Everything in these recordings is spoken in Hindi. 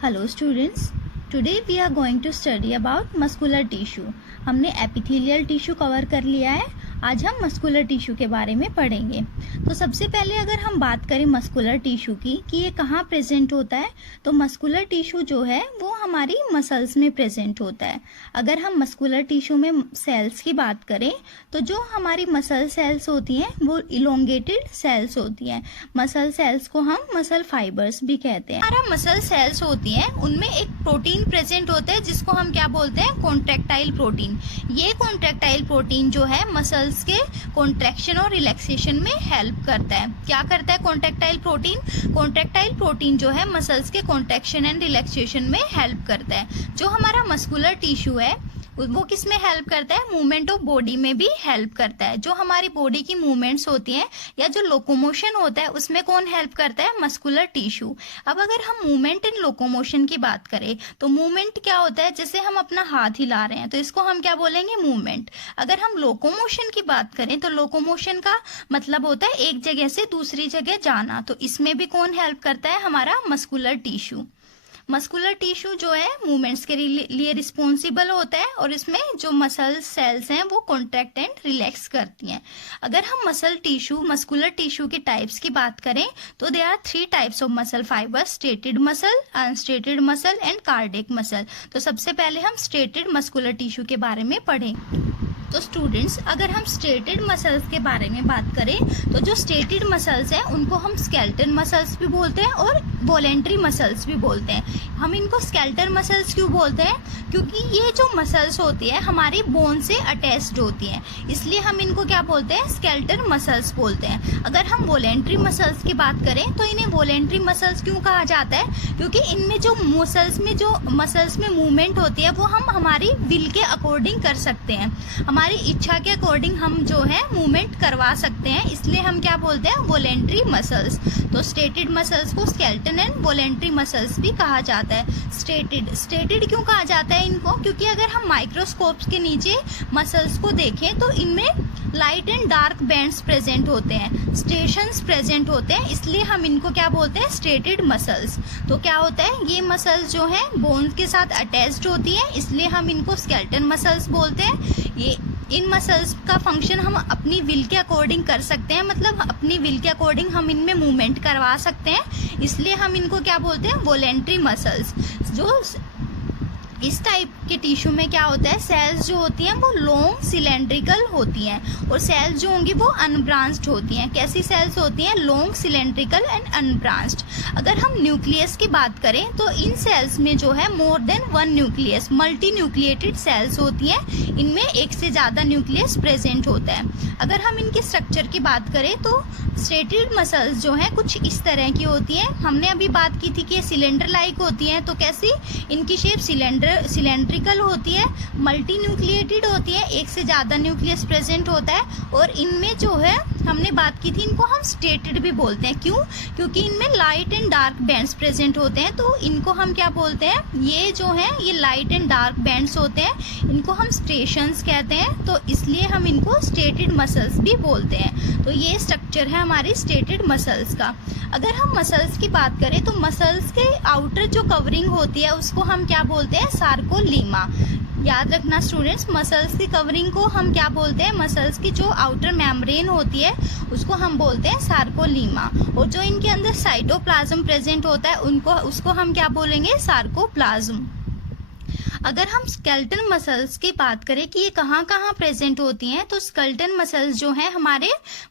Hello students, today we are going to study about muscular tissue. हमने एपिथेलियल टिश्यू कवर कर लिया है. आज हम मस्कुलर टिश्यू के बारे में पढ़ेंगे. तो सबसे पहले अगर हम बात करें मस्कुलर टिश्यू की कि ये कहाँ प्रेजेंट होता है, तो मस्कुलर टिश्यू जो है वो हमारी मसल्स में प्रेजेंट होता है. अगर हम मस्कुलर टिश्यू में सेल्स की बात करें तो जो हमारी मसल सेल्स होती हैं वो इलोंगेटेड सेल्स होती हैं. मसल सेल्स को हम मसल फाइबर्स भी कहते हैं. हमारा मसल सेल्स होती हैं उनमें एक प्रोटीन प्रेजेंट होता है जिसको हम क्या बोलते हैं, कॉन्ट्रैक्टाइल प्रोटीन. ये कॉन्ट्रैक्टाइल प्रोटीन जो है मसल्स के कॉन्ट्रैक्शन और रिलैक्सेशन में हेल्प करता है. क्या करता है कॉन्ट्रैक्टाइल प्रोटीन? कॉन्ट्रैक्टाइल प्रोटीन जो है मसल्स के कॉन्ट्रैक्शन एंड रिलैक्सेशन में हेल्प करता है. जो हमारा मस्कुलर टिश्यू है वो किस में हेल्प करता है? मूवमेंट ऑफ बॉडी में भी हेल्प करता है. जो हमारी बॉडी की मूवमेंट्स होती हैं या जो लोकोमोशन होता है उसमें कौन हेल्प करता है? Muscular tissue. अब अगर हम मूवमेंट एंड लोकोमोशन की बात करें तो मूवमेंट क्या होता है? जैसे हम अपना हाथ हिला रहे हैं तो इसको हम क्या बोलेंगे? मूवमेंट. अगर हम लोकोमोशन की बात करें तो लोकोमोशन का मतलब होता है एक जगह से दूसरी जगह जाना. तो इसमें भी कौन हेल्प करता है? हमारा मस्कुलर टिश्यू. मस्कुलर टिश्यू जो है मूवमेंट्स के लिए रिस्पॉन्सिबल होता है और इसमें जो मसल सेल्स हैं वो कॉन्ट्रैक्ट एंड रिलैक्स करती हैं. अगर हम मस्कुलर टिश्यू के टाइप्स की बात करें तो there are 3 types of muscle fibres: striated muscle, unstriated muscle and cardiac muscle. तो सबसे पहले हम स्ट्रेटेड मस्कुलर टिश्यू के बारे में पढ़ेंगे. तो स्टूडेंट्स, अगर हम स्ट्रेटेड मसल्स के बारे में बात करें तो जो स्ट्रेटेड मसल्स हैं उनको हम स्केलेटल मसल्स भी बोलते हैं और वॉलेंट्री मसल्स भी बोलते हैं. हम इनको स्केलेटल मसल्स क्यों बोलते हैं? क्योंकि ये जो मसल्स होती है हमारी बोन से अटैच्ड होती हैं, इसलिए हम इनको क्या बोलते हैं? स्केलेटल मसल्स बोलते हैं. अगर हम वॉलेंट्री मसल्स की बात करें तो इन्हें वॉलेंट्री मसल्स क्यों कहा जाता है? क्योंकि इनमें जो मसल्स में मूवमेंट होती है वो हम हमारी विल के अकॉर्डिंग कर सकते हैं. हमारी इच्छा के अकॉर्डिंग हम जो है मूवमेंट करवा सकते हैं, इसलिए हम क्या बोलते हैं? Voluntary muscles. तो स्ट्रेटेड मसल्स को स्केलेटल एंड वॉलेंट्री मसल्स भी कहा जाता है. स्ट्रेटेड क्यों कहा जाता है इनको? क्योंकि अगर हम माइक्रोस्कोप के नीचे मसल्स को देखें तो इनमें light and dark bands present होते हैं, स्ट्रेशंस प्रेजेंट होते हैं, इसलिए हम इनको क्या बोलते हैं? Striated muscles. तो क्या होता है, ये मसल्स जो हैं बोन के साथ अटैच्ड होती हैं, इसलिए हम इनको स्केलेटल मसल्स बोलते हैं. इन मसल्स का फंक्शन हम अपनी विल के अकॉर्डिंग कर सकते हैं, मतलब अपनी विल के अकॉर्डिंग हम इनमें मूवमेंट करवा सकते हैं, इसलिए हम इनको क्या बोलते हैं? Voluntary muscles. जो इस टाइप के टिश्यू में क्या होता है, सेल्स जो होती हैं वो लॉन्ग सिलेंड्रिकल होती हैं और सेल्स जो होंगी वो अनब्रांच्ड होती हैं. कैसी सेल्स होती हैं? Long cylindrical and unbranched. अगर हम न्यूक्लियस की बात करें तो इन सेल्स में जो है more than 1 nucleus, multinucleated cells होती हैं. इनमें एक से ज़्यादा न्यूक्लियस प्रेजेंट होता है. अगर हम इनके स्ट्रक्चर की बात करें तो स्ट्रेटेड मसल्स जो हैं कुछ इस तरह की होती हैं. हमने अभी बात की थी कि सिलेंडर लाइक होती हैं, तो कैसी? इनकी शेप सिलेंड्रिकल होती है, मल्टी न्यूक्लिएटेड होती है, एक से ज़्यादा न्यूक्लियस प्रेजेंट होता है और इनमें जो है हमने बात की थी इनको हम स्ट्रेटेड भी बोलते हैं. क्यों? क्योंकि इनमें light and dark bands present होते हैं, तो इनको हम क्या बोलते हैं? ये जो है ये लाइट एंड डार्क बैंड्स होते हैं, इनको हम स्ट्रेशंस कहते हैं, तो इसलिए हम इनको स्ट्रेटेड मसल्स भी बोलते हैं. तो ये स्ट्रक्चर है हमारी स्ट्रेटेड मसल्स का. अगर हम मसल्स की बात करें तो मसल्स के आउटर जो कवरिंग होती है उसको हम क्या बोलते हैं? सार्कोलीमा. याद रखना स्टूडेंट्स, मसल्स की कवरिंग को हम क्या बोलते हैं? मसल्स की जो आउटर मेम्ब्रेन होती है उसको हम बोलते हैं सार्कोलीमा. और जो इनके अंदर साइटोप्लाज्म प्रेजेंट होता है उसको हम क्या बोलेंगे? सार्कोप्लाज्म. अगर हम स्केलेटल मसल्स की बात करें कि ये कहाँ कहाँ प्रेजेंट होती हैं, तो स्केलेटल मसल्स जो हैं हमारे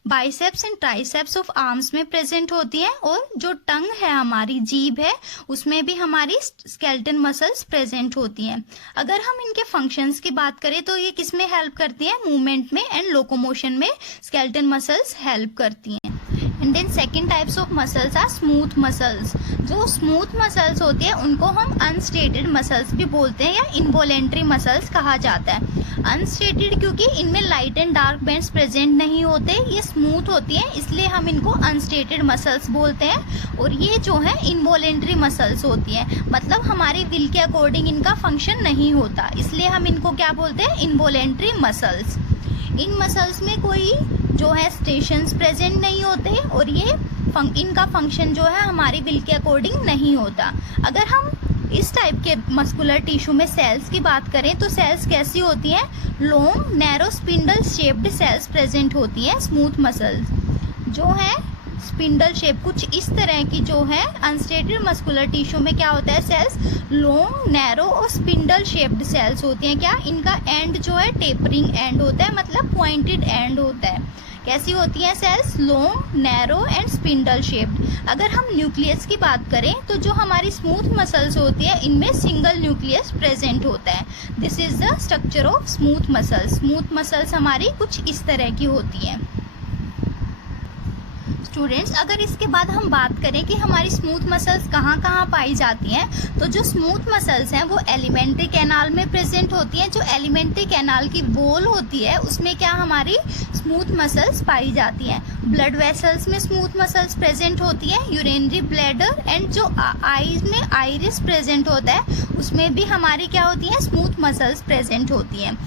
biceps and triceps of arms में प्रेजेंट होती हैं और जो टंग है, हमारी जीभ है, उसमें भी हमारी स्केलेटल मसल्स प्रेजेंट होती हैं. अगर हम इनके फंक्शंस की बात करें तो ये किस में हेल्प करती हैं? मूवमेंट में एंड लोकोमोशन में स्केलेटल मसल्स हेल्प करती हैं. And then second types of muscles are smooth muscles. जो स्मूथ मसल्स होती है उनको हम अनस्ट्रेटेड मसल्स भी बोलते हैं या इनवॉलेंट्री मसल्स कहा जाता है. अनस्ट्रेटेड क्योंकि इनमें light and dark bands present नहीं होते, ये स्मूथ होती हैं, इसलिए हम इनको अनस्ट्रेटेड मसल्स बोलते हैं. और ये जो है इनवॉलेंट्री मसल्स होती हैं, मतलब हमारी विल के अकॉर्डिंग इनका फंक्शन नहीं होता, इसलिए हम इनको क्या बोलते हैं? Involuntary muscles. इन मसल्स में कोई जो है स्टेशंस प्रेजेंट नहीं होते और ये इनका फंक्शन जो है हमारी विल के अकॉर्डिंग नहीं होता. अगर हम इस टाइप के मस्कुलर टिश्यू में सेल्स की बात करें तो सेल्स कैसी होती हैं, long narrow spindle shaped cells present होती हैं। स्मूथ मसल्स जो है स्पिंडल शेप कुछ इस तरह की जो है। अनस्टेटेड मस्कुलर टिश्यू में क्या होता है, सेल्स लॉन्ग नैरो और स्पिंडल शेप्ड सेल्स होती हैं। क्या इनका एंड जो है टेपरिंग एंड होता है, मतलब पॉइंटेड एंड होता है। कैसी होती हैं cells, long narrow and spindle shaped. अगर हम न्यूक्लियस की बात करें तो जो हमारी स्मूथ मसल्स होती है इनमें सिंगल न्यूक्लियस प्रेजेंट होता है। This is the structure of smooth muscles. Smooth muscles हमारी कुछ इस तरह की होती हैं। स्टूडेंट्स, अगर इसके बाद हम बात करें कि हमारी स्मूथ मसल्स कहाँ कहाँ पाई जाती हैं, तो जो स्मूथ मसल्स हैं वो एलिमेंट्री कैनाल में प्रेजेंट होती हैं। जो एलिमेंट्री कैनाल की वॉल होती है उसमें क्या हमारी स्मूथ मसल्स पाई जाती हैं। ब्लड वेसल्स में स्मूथ मसल्स प्रेजेंट होती है, यूरिनरी ब्लैडर एंड जो आईज में आइरिस प्रेजेंट होता है उसमें भी हमारी क्या होती है, स्मूथ मसल्स प्रेजेंट होती हैं।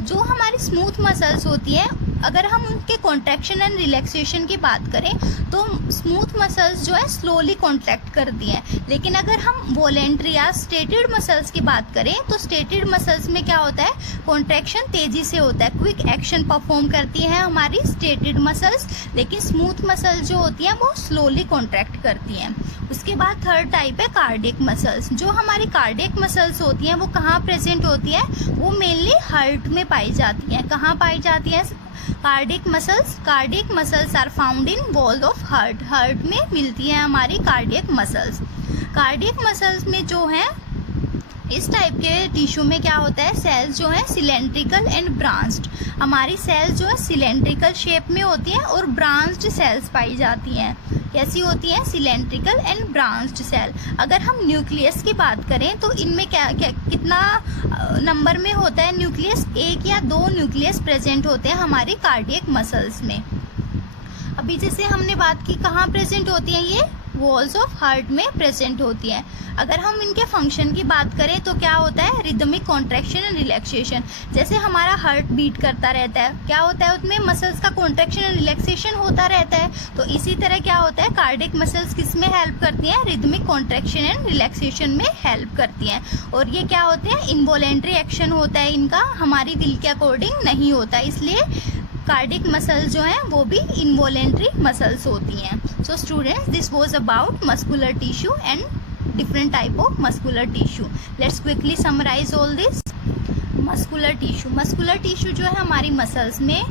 जो हमारी स्मूथ मसल्स होती है, अगर हम उनके कॉन्ट्रैक्शन एंड रिलैक्सेशन की बात करें तो स्मूथ मसल्स जो है स्लोली कॉन्ट्रैक्ट करती हैं। लेकिन अगर हम वॉलेंट्री या स्टेटेड मसल्स की बात करें तो स्टेटेड मसल्स में क्या होता है, कॉन्ट्रैक्शन तेजी से होता है, क्विक एक्शन परफॉर्म करती हैं हमारी स्टेटेड मसल्स। लेकिन स्मूथ मसल्स जो होती हैं वो स्लोली कॉन्ट्रैक्ट करती हैं। उसके बाद थर्ड टाइप है कार्डियक मसल्स। जो हमारी कार्डियक मसल्स होती हैं वो कहाँ प्रेजेंट होती है, वो मेनली हार्ट में पाई जाती हैं। कहाँ पाई जाती हैं cardiac muscles? Cardiac muscles are found in wall of heart. Heart में मिलती है हमारी कार्डियक मसल्स। कार्डियक मसल्स में जो है इस टाइप के टिश्यू में क्या होता है, सेल्स जो है सिलेंड्रिकल एंड ब्रांच्ड। हमारी सेल्स जो है सिलेंड्रिकल शेप में होती हैं और ब्रांच्ड सेल्स पाई जाती हैं। कैसी होती हैं, सिलेंड्रिकल एंड ब्रांच्ड सेल। अगर हम न्यूक्लियस की बात करें तो इनमें क्या कितना नंबर में होता है न्यूक्लियस, एक या दो न्यूक्लियस प्रेजेंट होते हैं हमारी कार्डियक मसल्स में। अभी जैसे हमने बात की कहाँ प्रेजेंट होती हैं, ये वॉल्स ऑफ हार्ट में प्रेजेंट होती हैं। अगर हम इनके फंक्शन की बात करें तो क्या होता है, रिदमिक कॉन्ट्रैक्शन एंड रिलैक्सेशन। जैसे हमारा हार्ट बीट करता रहता है, क्या होता है उसमें मसल्स का कॉन्ट्रैक्शन एंड रिलैक्सेशन होता रहता है। तो इसी तरह क्या होता है, कार्डियक मसल्स किस में हेल्प करती हैं, रिदमिक कॉन्ट्रैक्शन एंड रिलैक्सेशन में हेल्प करती हैं। और ये क्या होते हैं, इनवॉलेंट्री एक्शन होता है इनका, हमारी विल के अकॉर्डिंग नहीं होता, इसलिए कार्डियक मसल्स जो हैं वो भी इनवॉलेंट्री मसल्स होती हैं। So students, this was about muscular tissue and different type of muscular tissue. Let's quickly summarize all this. Muscular tissue जो है हमारी मसल्स में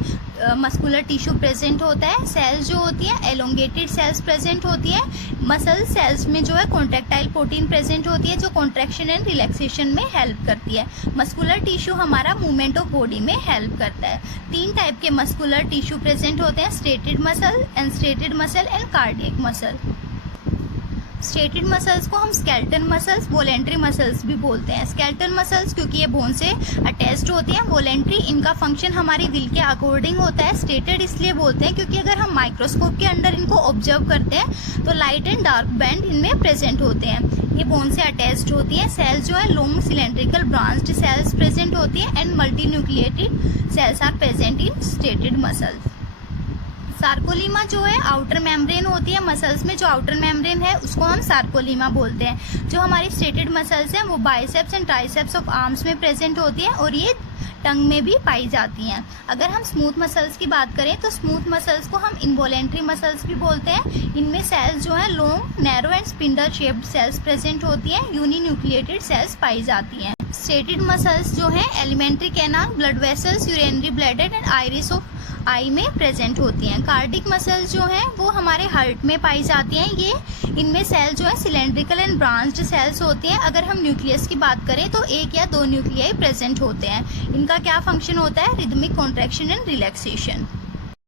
मस्कुलर टिश्यू प्रेजेंट होता है। सेल्स जो होती है एलोंगेटेड सेल्स प्रेजेंट होती है। मसल सेल्स में जो है कॉन्ट्रैक्टाइल प्रोटीन प्रेजेंट होती है जो कॉन्ट्रैक्शन एंड रिलैक्सेशन में हेल्प करती है। मस्कुलर टिश्यू हमारा मूवमेंट ऑफ बॉडी में हेल्प करता है। 3 टाइप के मस्कुलर टिश्यू प्रेजेंट होते हैं, striated muscle, unstriated muscle and cardiac muscle. Striated muscles को हम स्केलेटल मसल्स, वॉलेंट्री मसल्स भी बोलते हैं। स्केलेटल मसल्स क्योंकि ये बोन से अटैच्ड होती हैं, वॉलेंट्री इनका फंक्शन हमारी विल के अकॉर्डिंग होता है। स्टेटेड इसलिए बोलते हैं क्योंकि अगर हम माइक्रोस्कोप के अंदर इनको ऑब्जर्व करते हैं तो लाइट एंड डार्क बैंड इनमें प्रेजेंट होते हैं। ये बोन से अटैच्ड होती है। सेल्स जो है long cylindrical branched cells present होती है and multinucleated cells are present in striated muscles. Sarcolemma जो है आउटर मेम्ब्रेन होती है मसल्स में, जो आउटर मेम्ब्रेन है उसको हम सार्कोलीमा बोलते हैं। जो हमारी स्टेटेड मसल्स हैं वो biceps and triceps of arms में प्रेजेंट होती है और ये टंग में भी पाई जाती हैं। अगर हम स्मूथ मसल्स की बात करें तो स्मूथ मसल्स को हम इनवॉलेंट्री मसल्स भी बोलते हैं। इनमें सेल्स जो है long narrow and spindle shaped cells present होती हैं, यूनिन्यूक्लिएटेड सेल्स पाई जाती हैं। स्टेटेड मसल्स जो है alimentary canal, blood vessels, urinary bladder and iris of eye में प्रेजेंट होती हैं। कार्डिक मसल्स जो हैं वो हमारे हार्ट में पाई जाती हैं। ये इनमें सेल जो है सिलेंड्रिकल एंड ब्रांच्ड सेल्स होती हैं। अगर हम न्यूक्लियस की बात करें तो 1 या 2 न्यूक्लियाई प्रेजेंट होते हैं। इनका क्या फंक्शन होता है, रिदमिक कॉन्ट्रैक्शन एंड रिलैक्सेशन।